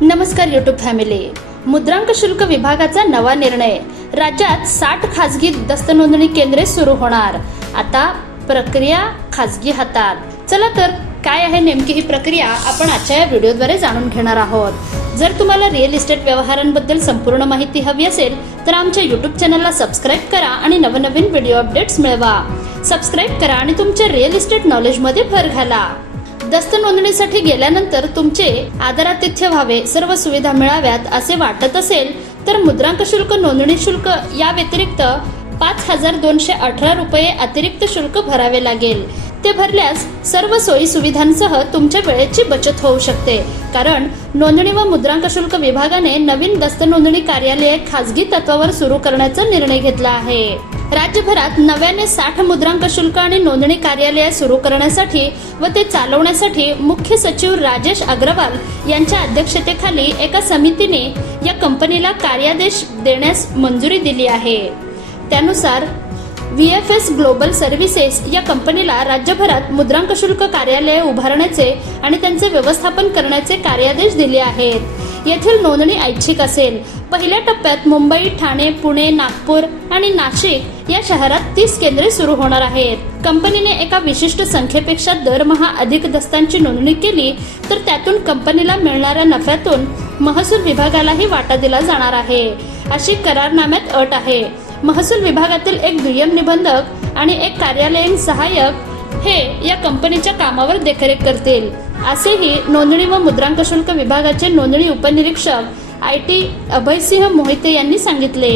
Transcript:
नमस्कार YouTube family. मुद्रांक शुल्क विभागाचा नवा निर्णय. राज्यात 60 खासगी दस्त नोंदणी केंद्रे सुरू होणार. आता प्रक्रिया खासगी हातात. चला तर काय आहे नेमकी ही प्रक्रिया आपण आजच्या या व्हिडिओद्वारे जाणून घेणार आहोत. जर तुम्हाला रिअल इस्टेट व्यवहारांबद्दल संपूर्ण माहिती हवी असेल तर आमच्या यूट्यूब चॅनलला सबस्क्राईब करा आणि नवनवीन व्हिडिओ अपडेट्स मिळवा. सबस्क्राईब करा आणि तुमच्या रिअल इस्टेट नॉलेजमध्ये भर घाला. दस्त नोंदणीसाठी गेल्यानंतर तुमचे आदरातिथ्य व्हावे, सर्व सुविधा मिळाव्यात असे वाटत असेल तर मुद्रांक शुल्क, नोंदणी शुल्क या व्यतिरिक्त 5,218 रुपये अतिरिक्त शुल्क भरावे लागेल. ते भरल्यास सर्व सोयी सुविधांसह तुमच्या वेळेची बचत होऊ शकते. कारण नोंदणी व मुद्रांक शुल्क विभागाने नवीन दस्त नोंदणी कार्यालये खासगी तत्वावर सुरू करण्याचा निर्णय घेतला आहे. राज्यभरात नव्याने 60 मुद्रांक शुल्क आणि नोंदणी कार्यालये सुरू करण्यासाठी व ते चालवण्यासाठी मुख्य सचिव राजेश अग्रवाल यांच्या अध्यक्षतेखाली एका समितीने या कंपनीला कार्यादेश देण्यास मंजुरी दिली आहे. त्यानुसार VFS ग्लोबल सर्व्हिसेस या कंपनीला राज्यभरात मुद्रांक शुल्क कार्यालये उभारण्याचे आणि त्यांचे व्यवस्थापन करण्याचे कार्यादेश दिले आहेत. येथील नोंदणी ऐच्छिक असेल. पहिल्या टप्प्यात मुंबई, ठाणे, पुणे, नागपूर आणि नाशिक या शहरात 30 केंद्रे सुरू होणार आहेत. कंपनीने एका विशिष्ट संख्येपेक्षा दरमहा अधिक दस्तांची नोंदणी केली तर त्यातून कंपनीला मिळणाऱ्या नफ्यातून महसूल विभागालाही वाटा दिला जाणार आहे, अशी करारनाम्यात अट आहे. महसूल विभागातील एक दुय्यम निबंधक आणि एक कार्यालयीन सहाय्यक हे या कंपनीच्या कामावर देखरेख करतील, असेही नोंदणी व मुद्रांक शुल्क विभागाचे नोंदणी उपनिरीक्षक IT अभयसिंह मोहिते यांनी सांगितले.